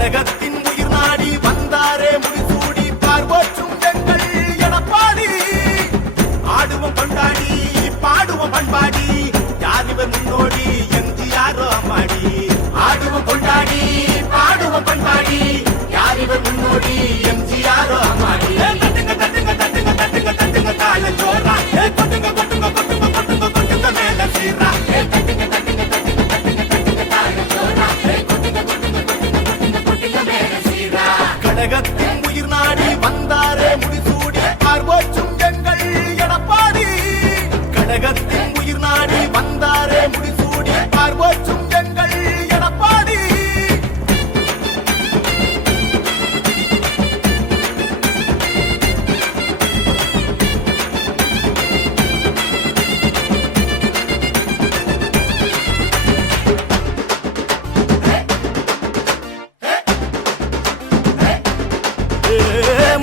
கழகத்தின் உயிர் நாடி வந்தாரே முடிசூடி பார்வோற்றும் எங்கள் எடப்பாடி. ஆடுவோம் கொண்டாடி பாடுவோம் பண்பாடி யாரிவர் முன்னோடி எம்ஜிஆர் அம்மாடி. ஆடுவோம் கொண்டாடி பாடுவோம் பண்பாடி யாரிவர் முன்னோடி எம்ஜிஆர் அம்மாடி. தட்டுங்க தட்டுங்க தட்டுங்க தட்டுங்க தட்டுங்க தாழ சோறா கொட்டுங்க கொட்டுங்க கொட்டுங்க கொட்டுங்க கொட்டுங்க மேல சீரா. தட்டுங்க தட்டுங்க தட்டுங்க தட்டுங்க தட்டுங்க தாழ சோறா கொட்டுங்க கொட்டுங்க கொட்டுங்க கொட்டுங்க கொட்டுங்க மேல சீரா. கழகத்தின் உயிர் நாடி வந்தாரே முடிசூடி பார்வோற்றும் எங்கள் எடப்பாடி. கழகத்தின் உயிர் நாடி வந்தாரே முடிசூடி பார்வோற்றும் எங்கள் எடப்பாடி.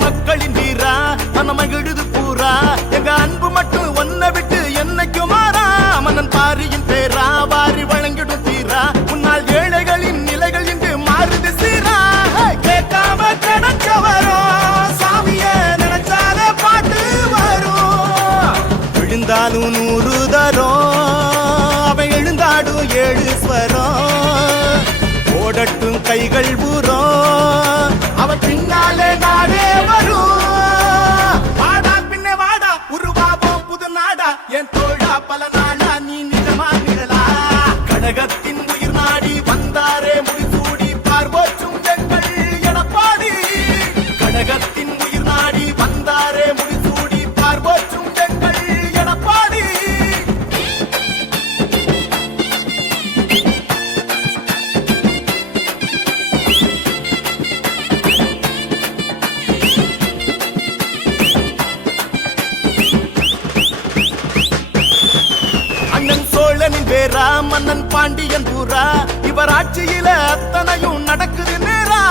மக்களின் வீரா மனமகிழுது பூரா எங்க அன்பு மட்டும் ஒன்ன விட்டு என்னைக்கும் மாறா. மன்னன் பாரியின் பேரா வாரி வழங்கிடும் தீரா முன்னாள் ஏழைகளின் நிலைகள் இங்கு மாறுது சீரா. கேட்காம கிடைச்ச வரும் சாமிய நினைச்சாலே பாட்டு வரும். விழுந்தாலும் 100 தரும் அவன் எழுந்தாடும் 7 ஸ்வரம். ஓடட்டும் கைகள் பூரம் அவன் பின்னாலே நாடே வரும். வாடா பின்னே வாடா உருவாவோம் புது நாடா என் தோழா பல நாளா நீ நிஜமா நிழலா. கழகத்தின் உயிர் நாடி வந்தாரே முடிசூடி பார்வோற்றும் எங்கள் எடப்பாடி. கழகத்தின் உயிர் நாடி வந்தாரே முடிசூடி பார்வோற்றும் எங்கள் எடப்பாடி. அண்ணன் சோழனின் பேரா மன்னன் பாண்டியன் பூரா இவர் ஆட்சியில அத்தனையும் நடக்குது நேரா.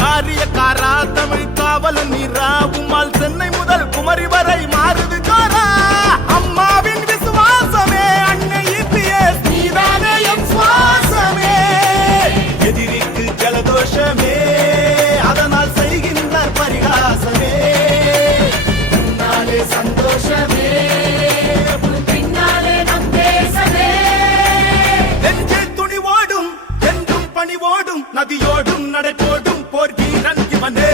காரியக்காரா தமிழ் காவலன் நீரா உம்மால் சென்னை முதல் குமரி வரை மாறுது ஜோரா. அம்மாவின் விசுவாசமே அன்னை EPS நீதானே எம் சுவாசமே. எதிரிக்கு ஜலதோஷமே அதனால் செய்கின்றார் பரிகாசமே. முன்னாலே சந்தோஷமே பணிவோடும் நதியோடும் நடைபோடும் போர் வீரன் இவனே.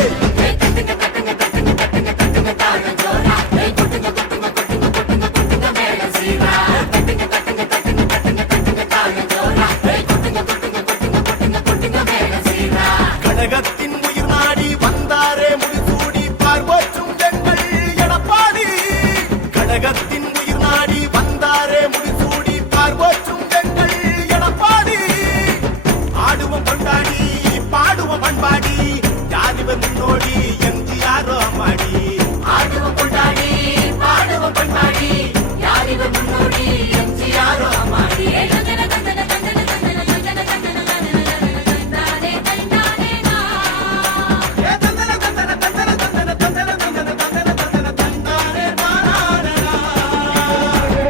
தட்டுங்க தட்டுங்க தட்டுங்க தட்டுங்க தட்டுங்க தாழ சோறா கொட்டுங்க கொட்டுங்க கொட்டுங்க கொட்டுங்க கொட்டுங்க மேல சீரா. தட்டுங்க தட்டுங்க தட்டுங்க தட்டுங்க தட்டுங்க தாழ சோறா கொட்டுங்க கொட்டுங்க கொட்டுங்க கொட்டுங்க கொட்டுங்க மேல சீரா. கழகத்தின் உயிர் நாடி வந்தாரே முடிசூடி பார்வோற்றும் எங்கள் எடப்பாடி. கழகத்தின் உயிர் நாடி வந்தாரே முடிசூடி பார்வோற்றும் எங்கள் எடப்பாடி. ஆடுவோம் கொண்டாடி பாடுவோம் பண்பாடி யாரிவர் முன்னோடி எம்ஜிஆர் அம்மாடி. ஆடுவோம் கொண்டாடி பாடுவோம் பண்பாடி யாரிவர் முன்னோடி எம்ஜிஆர் அம்மாடி.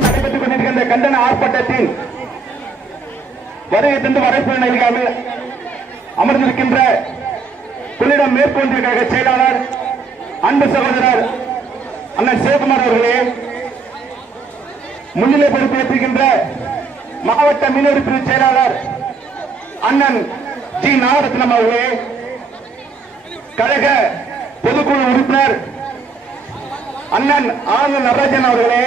நடைபெற்றுக் கொண்டிருக்கின்ற கண்டன ஆர்ப்பாட்டத்தில் வருகை தந்து வரவேற்பு நிகழ்ச்சியில் அமர்ந்திருக்கின்ற கொள்ளிடம் மேற்கொண்டிய கழக செயலாளர் அன்பு சகோதரர் அண்ணன் சிவகுமார் அவர்களே, முன்னிலை பொறுப்பேற்றுகின்ற மாவட்ட மீனவர் பிரிவு செயலாளர் அண்ணன் ஜி நாகரத்னம் அவர்களே, கழக பொதுக்குழு உறுப்பினர் அண்ணன் ஆனந்த் நடராஜன் அவர்களே,